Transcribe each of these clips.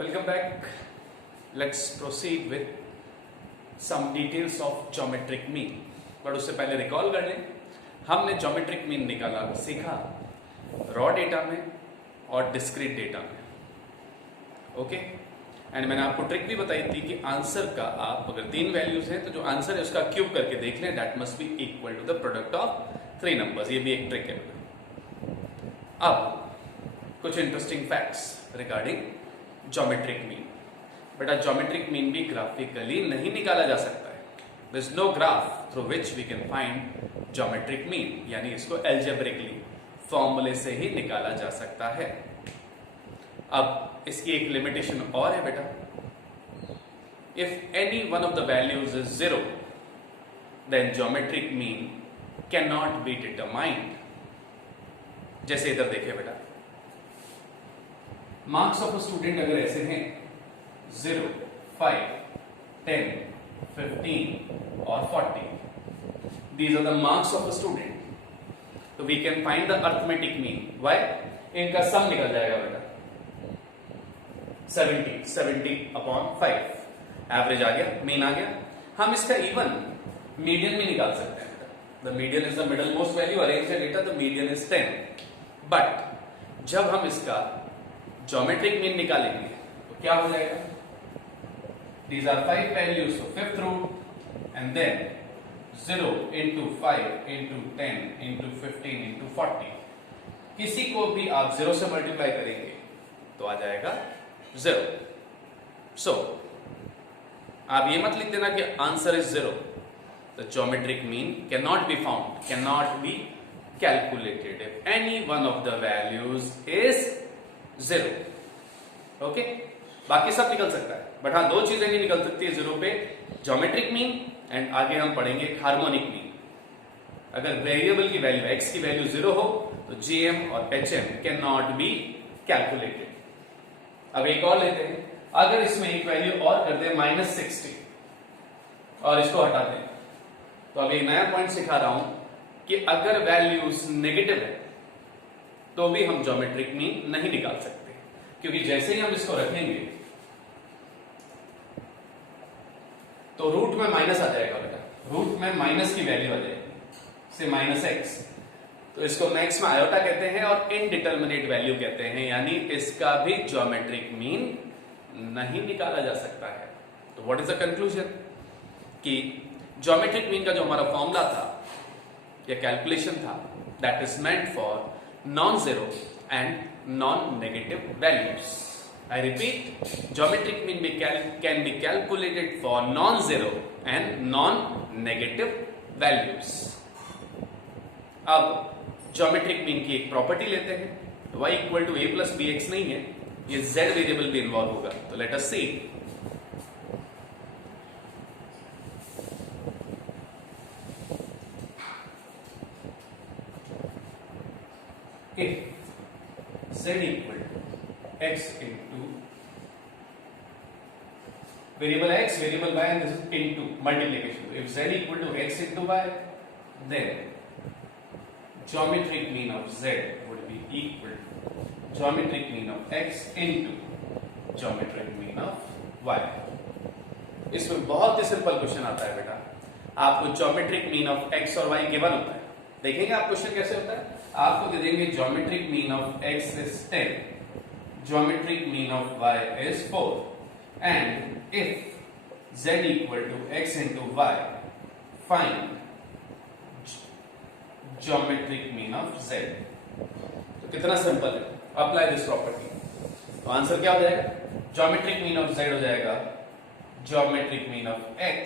Welcome back. Let's proceed with some details of geometric mean. But उससे पहले recall कर लें, हमने geometric mean निकाला सीखा रॉ डेटा में और डिस्क्रीट डेटा में. ओके एंड मैंने आपको ट्रिक भी बताई थी कि आंसर का आप अगर 3 वैल्यूज हैं तो जो आंसर है उसका क्यूब करके देख लें, that must be equal to the product of 3 numbers. ये भी एक ट्रिक है. अब कुछ interesting facts regarding geometric mean. बेटा ज्योमेट्रिक मीन भी ग्राफिकली नहीं निकाला जा सकता है. There is no graph through which we can find geometric mean, यानी इसको एल्जेब्रिकली फॉर्मूले से ही निकाला जा सकता है. अब इसकी एक लिमिटेशन और है बेटा. If any one of the values is 0 then geometric mean can not be determined. जैसे इधर देखिए बेटा, मार्क्स ऑफ अ स्टूडेंट अगर ऐसे हैं 0, 5, 10, 15 और 40, these are the marks of a student. So we can find the arithmetic mean. Why? इनका सम निकल जाएगा बेटा 70 अपॉन 5. एवरेज आ गया, मीन आ गया. हम इसका इवन मीडियन भी निकाल सकते हैं. The median is the middle most value. Arrange the data, the median is 10. But जब हम इसका ज्योमेट्रिक मीन निकालेंगे तो क्या हो जाएगा? These are 5 values, so 5th root and then 0 into 5 into 10 into 15 into 40. किसी को भी आप 0 से मल्टीप्लाई करेंगे तो आ जाएगा 0. So आप ये मत लिख देना कि answer is 0. The geometric mean cannot be found, cannot be calculated if any one of the values is 0. Okay, बाकी सब निकल सकता है, बट हाँ 2 चीजें नहीं निकल सकती है 0 पे, ज्योमेट्रिक मीन एंड आगे हम पढ़ेंगे हार्मोनिक मीन. अगर वेरिएबल की वैल्यू x की वैल्यू 0 हो तो gm और hm can not be calculated. अब एक और लेते हैं. अगर इसमें एक वैल्यू और कर दे -60 और इसको हटा दें, तो अब एक नया पॉइंट सिखा रहा हूं कि अगर वैल्यूज नेगेटिव है तो भी हम ज्योमेट्रिक मीन नहीं निकाल सकते, क्योंकि जैसे ही हम इसको रखेंगे तो रूट में माइनस आ जाएगा बेटा. रूट में माइनस की वैल्यू आ जाएगी, से -x. तो इसको मैक्स में आयोटा कहते हैं और इनडिटर्मिनेट वैल्यू कहते हैं, यानी इसका भी ज्योमेट्रिक मीन नहीं निकाला जा सकता है. तो व्हाट इज द कंक्लूजन? कि ज्योमेट्रिक मीन का जो हमारा फॉर्मूला था या कैलकुलेशन था, that is meant for non-zero and non-negative values. I repeat, geometric mean can be calculated for non-zero and non-negative values. अब geometric mean की एक प्रॉपर्टी लेते हैं. y equal to a plus bx नहीं है, ये z वेरिएबल भी involve होगा. तो let us see. If z equal to x into variable x, variable y, and this is into multiplication. If z equal to x into y, then geometric mean of z would be equal to geometric mean of x into geometric mean of y. इसमें बहुत ही simple question आता है बेटा. आपको geometric mean of x और y given होता है. देखेंगे आप क्वेश्चन कैसे होता है. आपको दे देंगे geometric mean of x is 10, geometric mean of y is 4, and if z equal to x into y, find geometric mean of z. तो कितना सिंपल है. Apply this property. तो आंसर क्या हो जाएगा? ज्योमेट्रिक मीन ऑफ z हो जाएगा geometric mean of x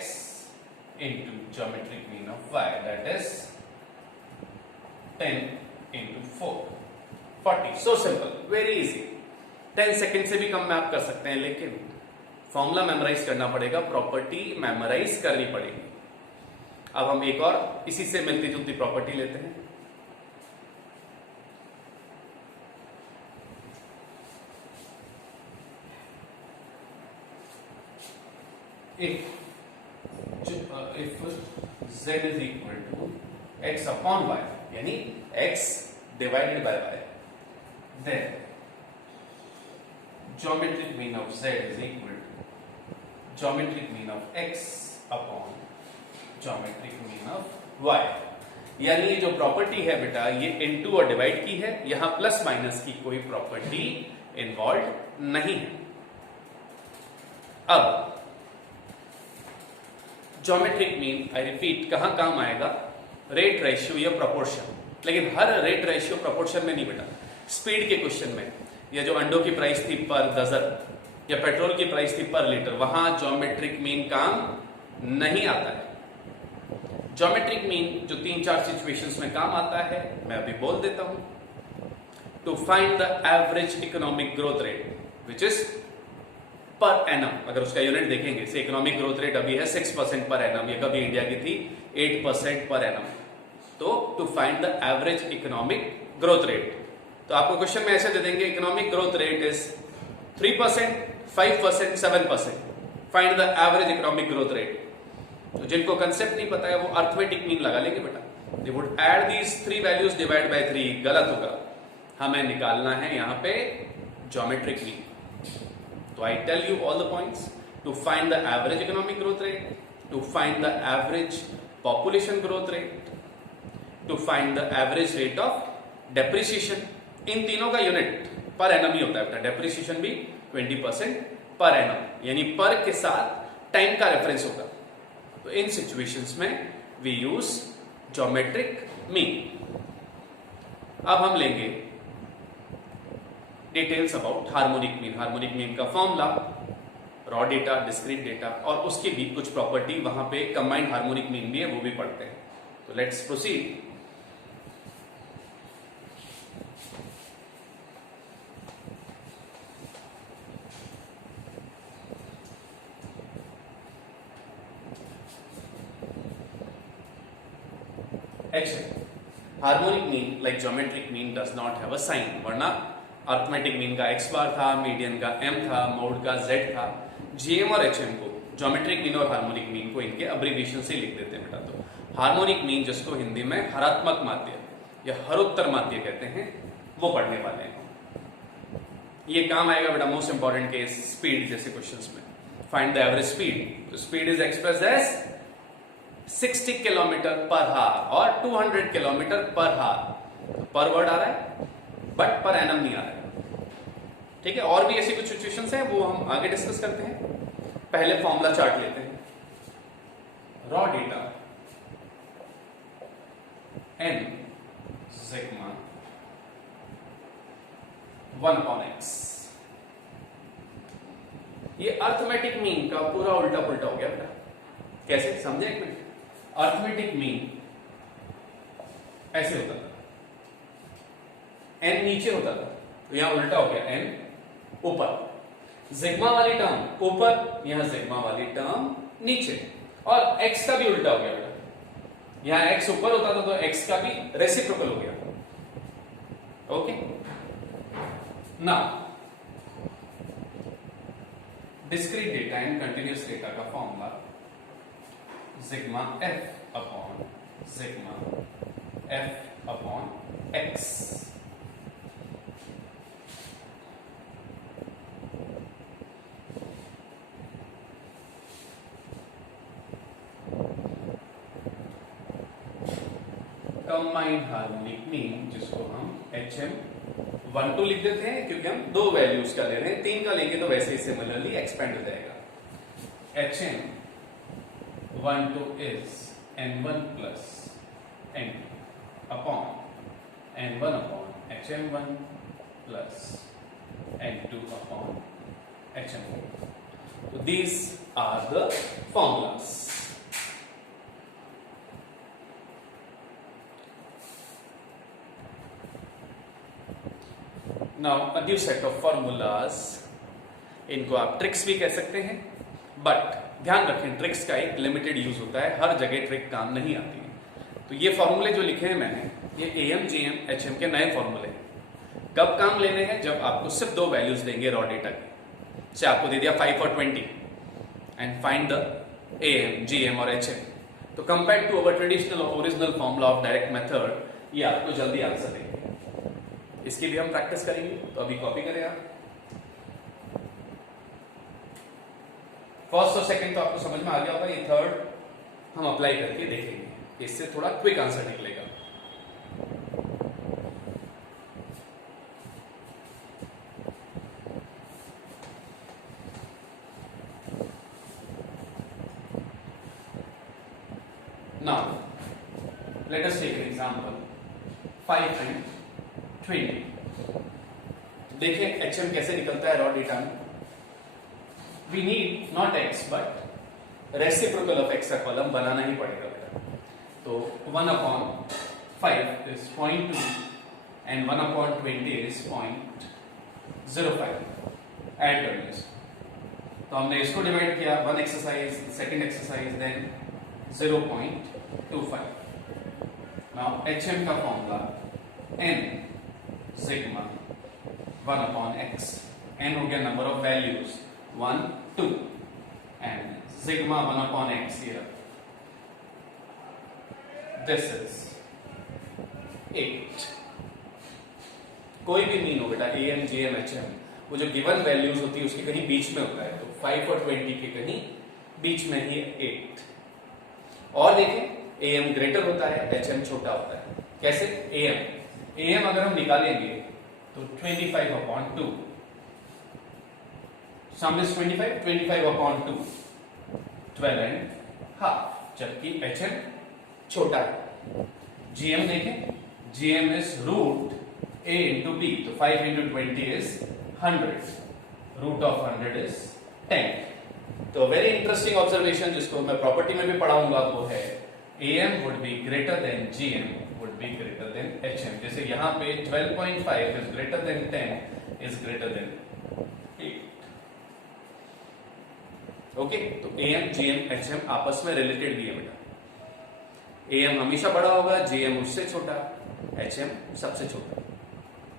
into geometric mean of y, that is 10 into 4, 40. So simple, very easy. 10 second से भी कम में आप कर सकते हैं, लेकिन फॉर्मूला मेमोराइज करना पड़ेगा, प्रॉपर्टी मेमोराइज करनी पड़ेगी. अब हम एक और इसी से मिलती जुलती प्रॉपर्टी लेते हैं. if z is equal to x upon y, यानी x divided by y, then geometric mean of z is equal to geometric mean of x upon geometric mean of y। यानी ये जो प्रॉपर्टी है बेटा ये into और divide की है, यहां प्लस माइनस की कोई प्रॉपर्टी इन्वॉल्व नहीं है। अब ज्योमेट्रिक मीन आई रिपीट कहां काम आएगा, रेट रेशियो या प्रोपोर्शन, लेकिन हर रेट रेशियो प्रोपोर्शन में नहीं बेटा। स्पीड के क्वेश्चन में या जो अंडों की प्राइस थी पर डजन या पेट्रोल की प्राइस थी पर लीटर, वहां ज्योमेट्रिक मीन काम नहीं आता है। ज्योमेट्रिक मीन जो 3-4 सिचुएशंस में काम आता है मैं अभी बोल देता हूं। To find the average economic growth rate which is per annum, अगर उसका यूनिट देखेंगे से इकोनॉमिक ग्रोथ रेट अभी है 6% पर एनम, ये कभी इंडिया की थी 8% पर एनम। तो to find the average economic growth rate, तो आपको क्वेश्चन में ऐसे दे देंगे economic growth rate is 3%, 5%, 7%, find the average economic growth rate. तो जिनको कंसेप्ट नहीं पता है वो अर्थमेटिक मीन लगा लेंगे बेटा, they would add these 3 values divide by 3, गलत होगा। हमें निकालना है यहां पे ज्योमेट्रिक मीन। तो I tell you all the points, to find the average economic growth rate, to find the average population growth rate, to find the average rate of depreciation. इन तीनों का यूनिट पर एनम ही होता है बेटा, depreciation भी 20% per annum, यानी पर के साथ टाइम का रेफरेंस होगा। तो इन सिचुएशंस में वी यूज ज्योमेट्रिक मीन। अब हम लेंगे details about harmonic mean. Harmonic mean का formula, raw data, discrete data और उसकी भी कुछ प्रॉपर्टी, वहां पे कंबाइंड हार्मोनिक मीन भी है, वो भी पढ़ते हैं। तो let's proceed. Harmonic mean like geometric mean does not have a sign, वरना अर्थमेटिक मीन का x बार था, मीडियन का m था, मोड का z था। gm और hm को ज्योमेट्रिक मीन और हार्मोनिक मीन को इनके अब्रिविएशन से लिख देते हैं बेटा। तो हार्मोनिक मीन जिसको हिंदी में हरात्मक माध्य या हरोत्तर माध्य कहते हैं, वो पढ़ने वाले हैं। ये काम आएगा बेटा मोस्ट इंपॉर्टेंट केस स्पीड जैसे क्वेश्चंस में। फाइंड द एवरेज स्पीड, तो speed is expressed as 60 kilometre per hour और 200 किलोमीटर पर हार। पर वर्ड आ रहा है बट पर एनम नहीं आ रहा है, ठीक है। और भी ऐसी कुछ सिचुएशंस हैं, वो हम आगे डिस्कस करते हैं। पहले फॉर्मूला चार्ट लेते हैं। Raw data n sigma 1/x, ये अर्थमेटिक मीन का पूरा उल्टा पुल्टा हो गया बेटा। कैसे समझे एक मिनट। अर्थमेटिक मीन ऐसे होता था, n नीचे होता था, तो यहां उल्टा हो गया, n ऊपर, सिग्मा वाली टर्म ऊपर, यहां सिग्मा वाली टर्म नीचे, और x का भी उल्टा हो गया बेटा। यहां x ऊपर होता था तो x का भी रेसिप्रोकल हो गया। Okay, now discrete data and continuous data का formula sigma f upon sigma f upon x। Combined harmonic mean जिसको हम HM12 लिख देते हैं, क्योंकि हम 2 वैल्यूज का ले रहे हैं, 3 का लेंगे तो वैसे ही सिमिलरली एक्सपेंड हो जाएगा। HM12 is N1 plus N2 upon N1 upon HM1 plus N2 upon HM2। तो these are the formulas. Now a new set of formulas, इनको आप ट्रिक्स भी कह सकते हैं, बट ध्यान रखें ट्रिक्स का एक लिमिटेड यूज होता है, हर जगह ट्रिक काम नहीं आती है। तो ये फॉर्मूले जो लिखे हैं मैंने, ये AM, GM, HM के नए फॉर्मूले हैं। कब काम लेने हैं? जब आपको सिर्फ 2 वैल्यूज देंगे रॉ डेटा की, से आपको दे दिया 5 और 20 and find the AM, GM और HM। तो compare to our traditional original formula of direct method, ये आपको जल्दी आंसर देंगे। इसकी भी हम प्रैक्टिस करेंगे, तो अभी कॉपी करें आप। फर्स्ट और सेकंड तो आपको समझ में आ गया होगा, ये थर्ड हम अप्लाई करके देखेंगे, इससे थोड़ा क्विक आंसर निकलेगा। Now, let us take an example, 5 and 20. देखें HM कैसे निकलता है रॉ डेटा में। We need not x but reciprocal of x का कॉलम बनाना ही पड़ेगा बेटा। तो 1/5 is 0.2 and 1/20 is 0.05 ऐड कर लीजिए। तो हमने इसको डिवाइड किया, one exercise, second exercise, then 0.25। Now HM का formula n sigma 1/x, n हो गया number of values 1 2 and sigma 1/x here, this is 8। कोई भी मीन हो बेटा, AM GM HM, वो जो गिवन वैल्यूज होती है उसके कहीं बीच में होता है, तो 5 और 20 के कहीं बीच में ही 8। और देखें AM ग्रेटर होता है, HM छोटा होता है। कैसे? AM अगर हम निकालेंगे तो 25/2, सम इज 25/2, 12 and half, जबकि HM छोटा है। GM देखें, GM is root A into B, तो 5 into 20 is 100, root of 100 is 10। तो वेरी इंटरेस्टिंग ऑब्जर्वेशन जिसको मैं प्रॉपर्टी में भी पढ़ाऊंगा वो है AM would be greater than GM would be greater than HM। जैसे यहाँ पे 12.5 is greater than 10 is greater than 8। Okay, तो AM GM HM आपस में रिलेटेड भी है बेटा। AM हमेशा बड़ा होगा, GM उससे छोटा, HM सबसे छोटा।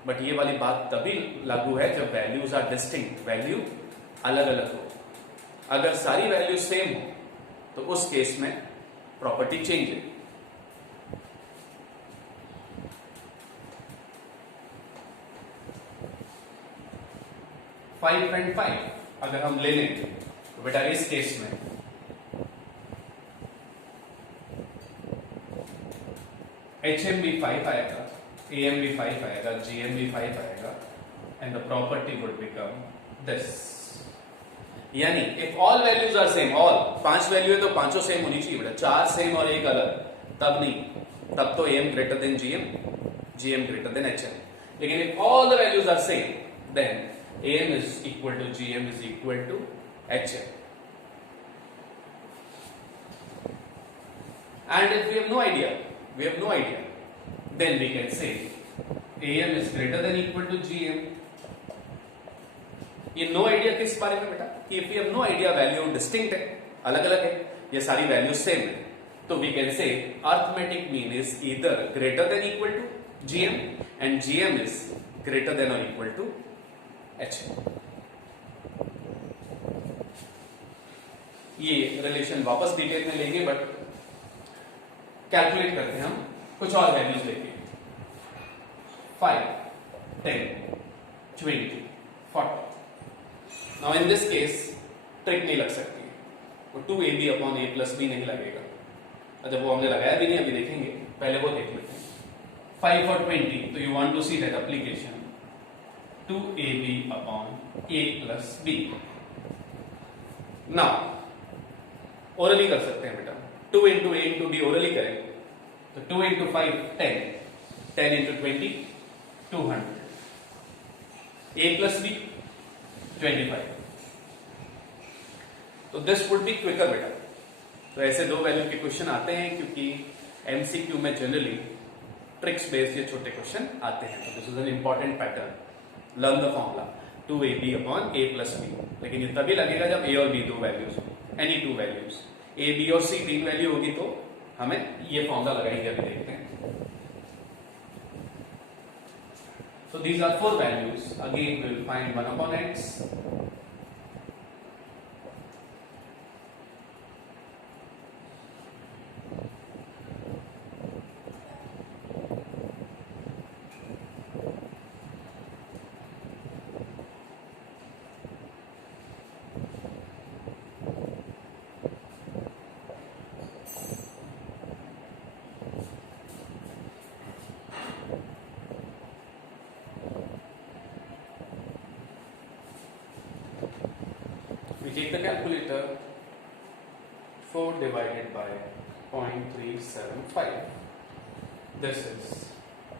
बट ये वाली बात तभी लागू है जब वैल्यूज आर डिस्टिंक्ट, वैल्यू अलग अलग हो। अगर सारी वैल्यू सेम हो तो उस केस में प्रॉपर्टी चेंज है। फाइव एंड 5 अगर हम ले लें तो बेटा इस केस में HM भी 5 आएगा, AM भी 5 आएगा, GM भी 5 आएगा, and the property would become this. यानी if all values are same, all 5 value है तो पांचों सेम होनी चाहिए बेटा, 4 सेम और एक अलग तब नहीं, तब तो AM greater than GM, GM greater than HM। लेकिन if all the values are same then AM is equal to GM is equal to HM। And if we have no idea, then we can say AM is greater than equal to GM। ये no idea किस बारे में बेटा? कि if we have no idea value distinct है, अलग अलग है, ये सारी वैल्यू सेम है, तो we can say arithmetic mean is either greater than equal to GM and GM is greater than or equal to HM। ये रिलेशन वापस डिटेल में लेंगे, बट कैलकुलेट करते हैं हम कुछ और वैल्यूज लेके। 5, 10, 20, 40। Now in this case trick नहीं लग सकती, वो 2ab/a+b नहीं लगेगा। अच्छा, वो हमने लगाया भी नहीं, अभी देखेंगे, पहले वो देख लेते हैं। 5 और 20, तो you want to see that application 2ab/a+b। Now orally कर सकते हैं बेटा, 2 into a into b orally करें तो 2 into 5 10, 10 into 20 200, a+b 25। तो दिस वुड बी क्विकर बेटा। तो ऐसे दो वैल्यू के क्वेश्चन आते हैं क्योंकि MCQ में जनरली ट्रिक्स बेस्ड ये छोटे क्वेश्चन आते हैं। तो this is an important pattern, learn the formula 2ab/a+b। लेकिन ये तभी लगेगा जब a और b दो वैल्यूज हो, any two values, a b और c 3 वैल्यू होगी तो हमें ये फॉर्मूला लगाएंगे, अभी देखते हैं। So these are 4 values. Again we will find 1/x, take the calculator. 4 divided by 0.375. This is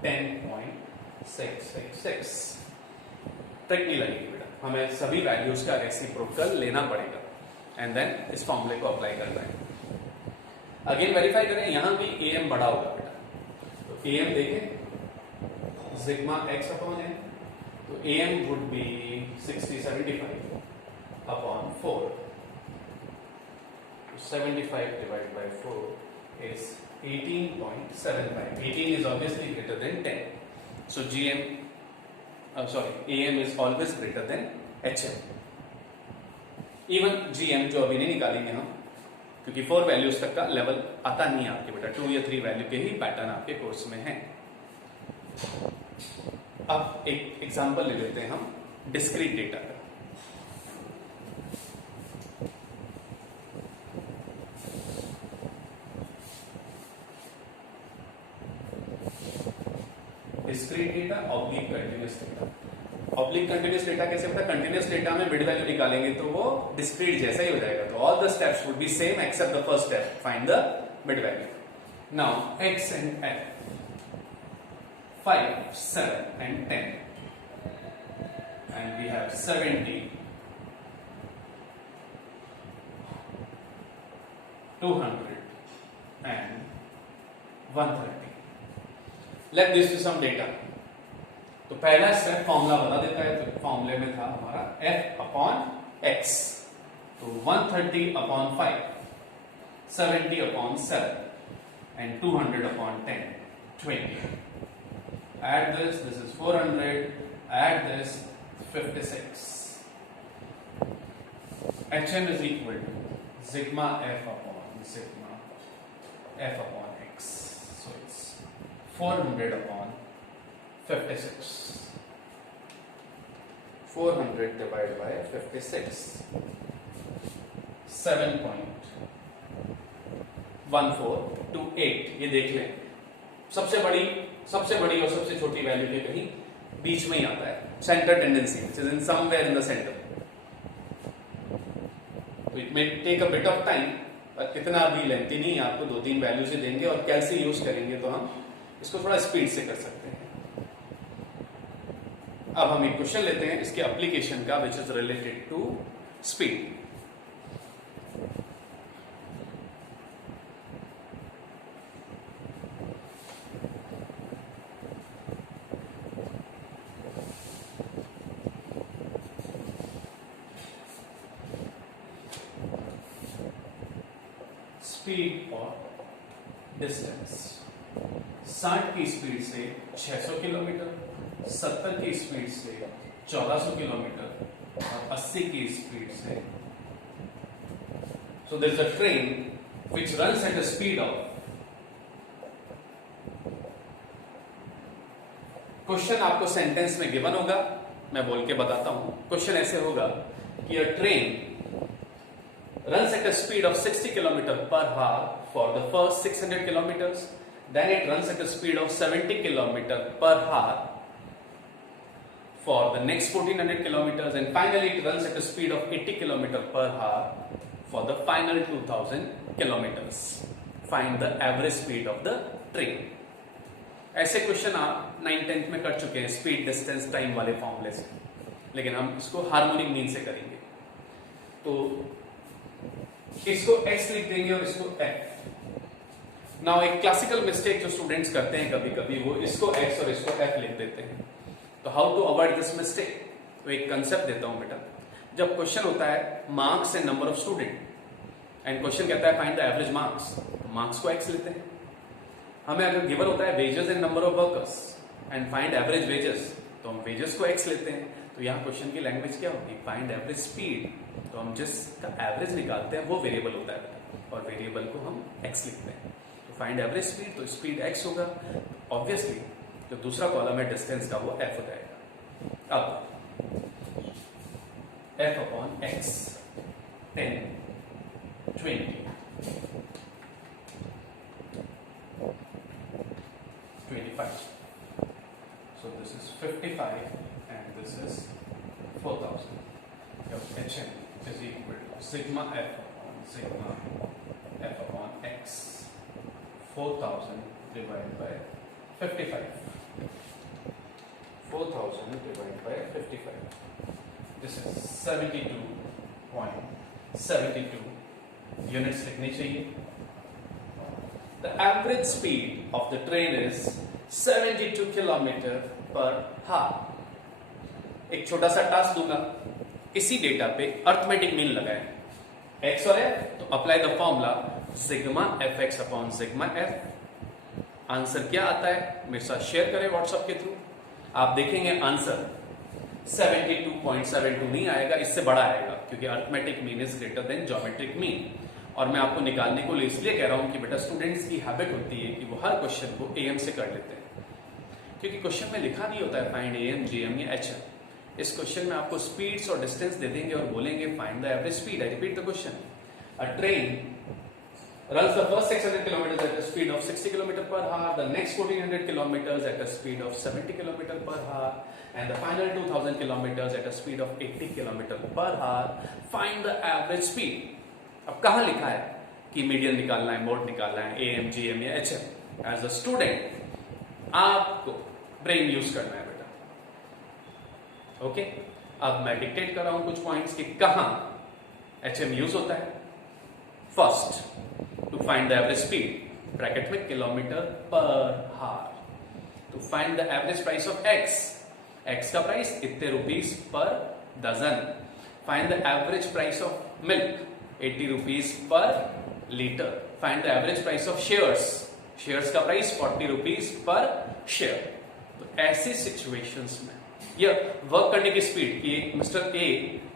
10.666. Trick नहीं लगेगी बेटा, हमें सभी वैल्यूज का रेसिप्रोकल लेना पड़ेगा एंड देन इस फॉर्मूले को अप्लाई करना है. अगेन वेरीफाई करें, यहां भी am बड़ा होगा बेटा. तो am देखें, सिग्मा x अपॉन n, तो am would be 6075 upon 4. 75 divided by 4 is 18.75. 18 is obviously greater than 10. So AM is always greater than HM. Even GM जो अभी नहीं निकालेंगे हम, क्योंकि 4 वैल्यूज तक का लेवल आता नहीं है आपके बेटा. 2 या 3 वैल्यू के ही पैटर्न आपके कोर्स में है. अब एक एग्जांपल ले लेते हैं हम डिस्क्रीट डेटा का. Discrete data, oblique continuous data. Oblique continuous data कैसे होता है? कंटिन्यूअस डेटा में मिड वैल्यू निकालेंगे तो वो डिस्क्रीट जैसा ही हो जाएगा. तो all the steps would be same except the first step, find the mid value. Now x and f, 5, 7 and 10, and we have 70, 200 and 130. Let this be some data. तो पहला स्टेप फॉर्मूला बता देता है. तो फॉर्मूले में था हमारा f अपॉन x. तो 130 upon 5, 70 upon 7 and 200 upon 10, 20. Add this is 400, add this 56. HM is equal to sigma f upon sigma f upon x. So it's 400 upon 56. 400 divided by 56. 7.1428. ये देख लें, सबसे बड़ी और सबसे छोटी वैल्यू के कहीं बीच में ही आता है. Centre tendency which is in somewhere in the center. तो it may take a bit of time, पर इतना भी लेंथी नहीं है. आपको 2-3 वैल्यू से देंगे और कैसे यूज करेंगे तो हम इसको थोड़ा स्पीड से कर सकते हैं. अब हम एक क्वेश्चन लेते हैं इसके एप्लीकेशन का which is related to speed. Speed और डिस्टेंस. 60 की स्पीड से 600 किलोमीटर, 70 की स्पीड से 1400 किलोमीटर और 80 की स्पीड से. So there is a train which runs at a speed of. Question आपको सेंटेंस में गिवन होगा, मैं बोल के बताता हूं. क्वेश्चन ऐसे होगा कि अ train runs at a speed of 60 km per hour for the first 600 kilometers. Then it runs at a speed of 70 km per hour for the next 1400 kilometers, and finally it runs at a speed of 80 km per hour for the final 2000 kilometers. Find the average speed of the train. ऐसे question आप 9th-10th में कर चुके हैं speed, distance, time वाले फॉर्मूले से, लेकिन हम इसको हार्मोनिक मीन से करेंगे. तो इसको x लिख देंगे और इसको f. नाउ एक क्लासिकल मिस्टेक जो स्टूडेंट्स करते हैं कभी कभी, वो इसको x और इसको f लिख देते हैं. तो how to avoid this mistake? तो एक कंसेप्ट देता हूं बेटा. जब क्वेश्चन होता है marks and number of student and question कहता है फाइंड द एवरेज मार्क्स, तो मार्क्स को x लेते हैं. हमें अगर गिवन होता है wages and number of workers and find average wages, तो हम वेजेस को x लेते हैं. तो यहाँ क्वेश्चन की लैंग्वेज क्या होगी? Find average speed. तो हम जिसका एवरेज निकालते हैं वो वेरिएबल होता है और वेरिएबल को हम x लिखते हैं. तो फाइंड एवरेज स्पीड, तो स्पीड x होगा. ऑब्वियसली जो दूसरा कॉलम है डिस्टेंस का, वो f हो जाएगा. अब f upon x, 10, 20, 25. So this is 55 and this is 4000. HM is equal to sigma f upon x, 4000 divided by 55. 4000 divided by 55. This is 72.72 units लिखनी चाहिए. The average speed of the train is 72 km/h. एक छोटा सा task दूंगा, इसी data पे arithmetic mean लगाएं x और f, तो apply the formula sigma fx upon sigma f. Answer क्या आता है मेरे साथ शेयर करें व्हाट्सएप के थ्रू. आप देखेंगे आंसर 72.72 नहीं आएगा, इससे बड़ा आएगा, क्योंकि arithmetic mean is greater than geometric mean. और मैं आपको निकालने को इसलिए कह रहा हूं कि बेटा स्टूडेंट्स की हैबिट होती है कि वो हर क्वेश्चन को एएम से कर लेते हैं, क्योंकि क्वेश्चन में लिखा नहीं होता है फाइंड एएम, जीएम या एचएम. इस क्वेश्चन में आपको स्पीड्स और डिस्टेंस दे देंगे और बोलेंगे find the average speed. I repeat the question. A train runs the first 600 kilometers at a speed of 60 km/h, the next 1400 kilometers at a speed of 70 km/h, and the final 2000 kilometers at a speed of 80 km/h. Find the average speed. अब कहाँ लिखा है कि median निकालना है, mode निकालना है, am, GM या एचएम? एज अ स्टूडेंट आपको ब्रेन यूज करना है बेटा. ओके, अब मैं डिक्टेट कर रहा हूं कुछ पॉइंट्स कि कहां एचएम यूज होता है. First, to find the average speed, bracket में km/h. to find the average price of x, x का प्राइस इतने rupees per dozen. find the average price of milk, 80 rupees per litre. find the average price of shares, shares का price 40 rupees per share. तो ऐसे situations में ये work करने की speed कि मिस्टर ए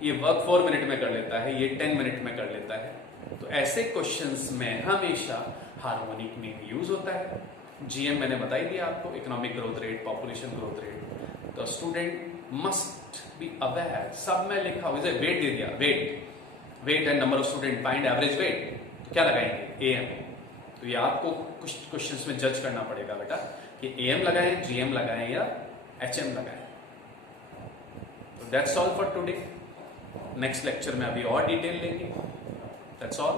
ये वर्क 4 मिनट में कर लेता है, ये 10 मिनट में कर लेता है, तो ऐसे क्वेश्चंस में हमेशा हार्मोनिक मीन यूज होता है. जीएम मैंने बताई दिया आपको, economic growth rate, population growth rate. तो स्टूडेंट मस्ट बी अवेयर. सब में लिखा हुआ है, वेट दे दिया, weight and number of student, find average weight, तो क्या लगाएंगे? एएम. तो ये आपको कुछ क्वेश्चंस में जज करना पड़ेगा बेटा कि एएम लगाएं, जीएम लगाएं या एचएम लगाएं. तो that's all for today. Next lecture में अभी और डिटेल लेंगे. That's all.